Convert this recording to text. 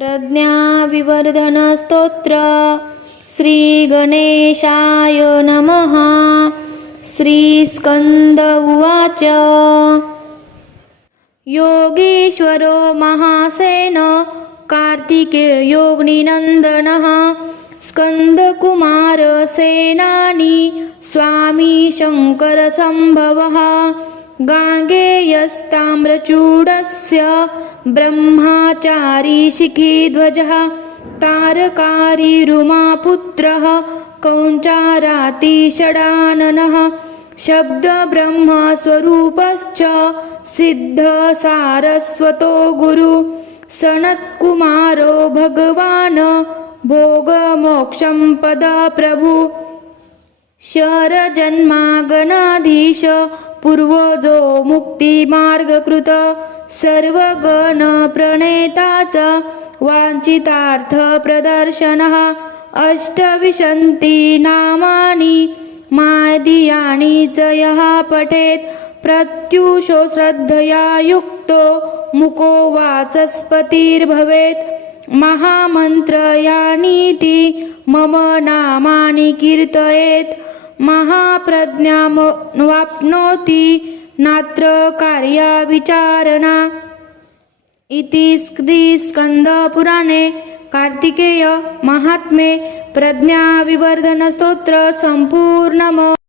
प्रज्ञाविवर्धनस्तोत्र श्रीगणेशाय नमः। श्रीस्कन्द उवाच। योगेश्वरो महासेन। कार्तिकेयोगिनन्दनः स्कन्दकुमारसेनानी स्वामी शङ्करसम्भवः गाङ्गेयस्ताम्रचूडस्य ब्रह्माचारी शिखीध्वजः तारकारिरुमापुत्रः कौञ्चारातिषडाननः शब्दब्रह्मस्वरूपश्च सिद्धसारस्वतो गुरु सनत्कुमारो भगवान् भोगमोक्षं पदप्रभु शरजन्मागणाधीश पूर्वजो मुक्तिमार्गकृत सर्वगणप्रणेता च वाञ्छितार्थप्रदर्शनः अष्टविंशति नामानि मादीयानि च यः पठेत् प्रत्युषो श्रद्धया युक्तो मुको वाचस्पतिर्भवेत्। महामन्त्रयानीति मम नामानि कीर्तयेत्। महाप्रज्ञामवाप्नोति नात्र कार्याविचारणा इति श्रीस्कन्दपुराणे कार्तिकेय महात्म्ये प्रज्ञाविवर्धनस्तोत्र सम्पूर्णम्।